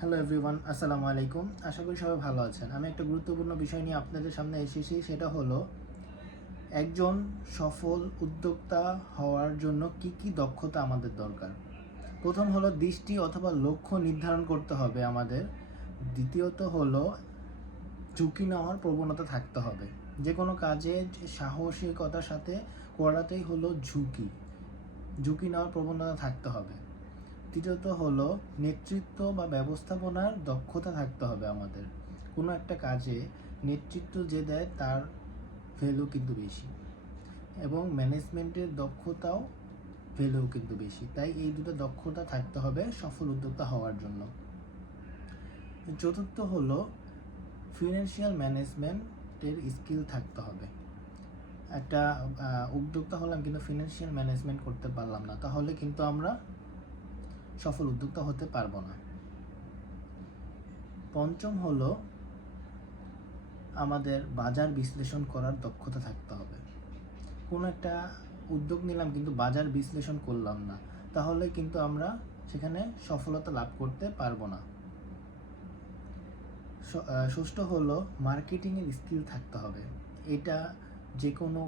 Hello everyone, আসসালামু আলাইকুম। আশা করি সবাই ভালো আছেন। আমি একটা গুরুত্বপূর্ণ বিষয় নিয়ে আপনাদের সামনে এসেছি, সেটা হলো একজন সফল উদ্যোক্তা হওয়ার জন্য কি কি দক্ষতা আমাদের দরকার। প্রথম হলো দৃষ্টি অথবা লক্ষ্য নির্ধারণ করতে হবে আমাদের। দ্বিতীয়ত হলো ঝুঁকি নেওয়ার প্রবণতা থাকতে হবে। যে কোনো কাজে সাহসিকতার সাথে করাটাই হলো ঝুঁকি নেওয়ার প্রবণতা থাকতে হবে। তৃতীয়ত হলো নেতৃত্ব বা ব্যবস্থাপনার দক্ষতা থাকতে হবে আমাদের। কোনো একটা কাজে নেতৃত্ব যে দেয় তার ভ্যালু কিন্তু বেশি, এবং ম্যানেজমেন্টের দক্ষতাও ভ্যালু কিন্তু বেশি। তাই এই দুটো দক্ষতা থাকতে হবে সফল উদ্যোক্তা হওয়ার জন্য। চতুর্থ হলো ফিনান্সিয়াল ম্যানেজমেন্টের স্কিল থাকতে হবে। একটা উদ্যোক্তা হলাম কিন্তু ফিনান্সিয়াল ম্যানেজমেন্ট করতে পারলাম না, তাহলে কিন্তু আমরা সফল উদ্যোক্তা হতে পারবো না। পঞ্চম হলো আমাদের বাজার বিশ্লেষণ করার দক্ষতা থাকতে হবে। কোনো একটা উদ্যোগ নিলাম কিন্তু বাজার বিশ্লেষণ করলাম না, তাহলে কিন্তু আমরা সেখানে সফলতা লাভ করতে পারবো না। ষষ্ঠ হলো মার্কেটিংয়ের স্কিল থাকতে হবে। এটা যে কোনো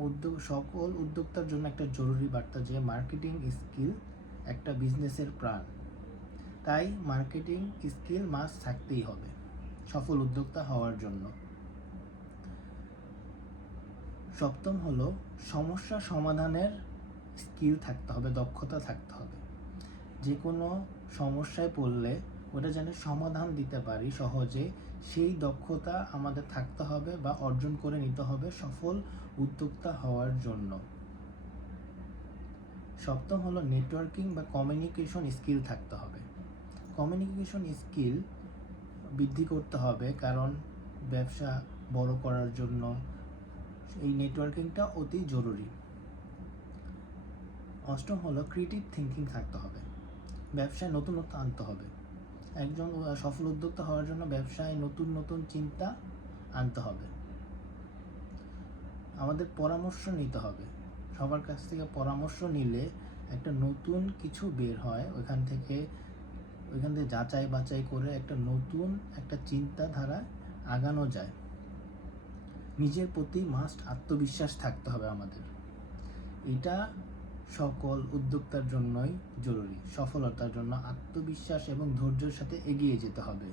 সকল উদ্যোক্তার জন্য একটা জরুরি বার্তা যে মার্কেটিং স্কিল একটা বিজনেসের প্রাণ। তাই মার্কেটিং স্কিল মাস্ট থাকতেই হবে সফল উদ্যোক্তা হওয়ার জন্য। সপ্তম হলো সমস্যা সমাধানের স্কিল থাকতে হবে, দক্ষতা থাকতে হবে। যে কোনো সমস্যায় পড়লে ওটা যেন সমাধান দিতে পারি সহজে, সেই দক্ষতা আমাদের থাকতে হবে বা অর্জন করে নিতে হবে সফল উদ্যোক্তা হওয়ার জন্য। সপ্তম হলো নেটওয়ার্কিং বা কমিউনিকেশন স্কিল থাকতে হবে। কমিউনিকেশন স্কিল বৃদ্ধি করতে হবে, কারণ ব্যবসা বড় করার জন্য এই নেটওয়ার্কিংটা অতি জরুরি। অষ্টম হলো ক্রিয়েটিভ থিঙ্কিং থাকতে হবে। ব্যবসায় নতুনত্ব আনতে হবে। একজন সফল উদ্যোক্তা হওয়ার জন্য ব্যবসায় নতুন নতুন চিন্তা আনতে হবে। আমাদের পরামর্শ নিতে হবে। সবার কাছ থেকে পরামর্শ নিলে একটা নতুন কিছু বের হয়, ওইখান থেকে যাচাই বাছাই করে একটা চিন্তাধারা আগানো যায়। নিজের প্রতি মাস্ট আত্মবিশ্বাস থাকতে হবে আমাদের। এটা সকল উদ্যোক্তার জন্যই জরুরি। সফলতার জন্য আত্মবিশ্বাস এবং ধৈর্যের সাথে এগিয়ে যেতে হবে,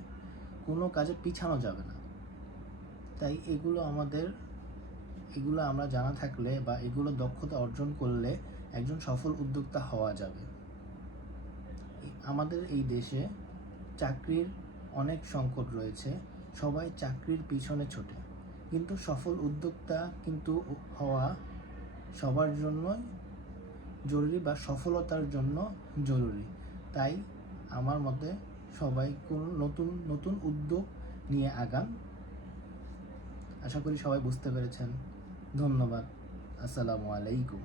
কোনো কাজে পিছানো যাবে না। তাই এগুলো আমরা জানা থাকলে বা এগুলো দক্ষতা অর্জন করলে একজন সফল উদ্যোক্তা হওয়া যাবে। আমাদের এই দেশে চাকরির অনেক সংকট রয়েছে, সবাই চাকরির পিছনে ছোটে, কিন্তু সফল উদ্যোক্তা কিন্তু হওয়া সবার জন্যই জরুরি বা সফলতার জন্য জরুরি। তাই আমার মতে সবাই কোনো নতুন নতুন উদ্যোগ নিয়ে আগান। আশা করি সবাই বুঝতে পেরেছেন। ধন্যবাদ। আসসালামু আলাইকুম।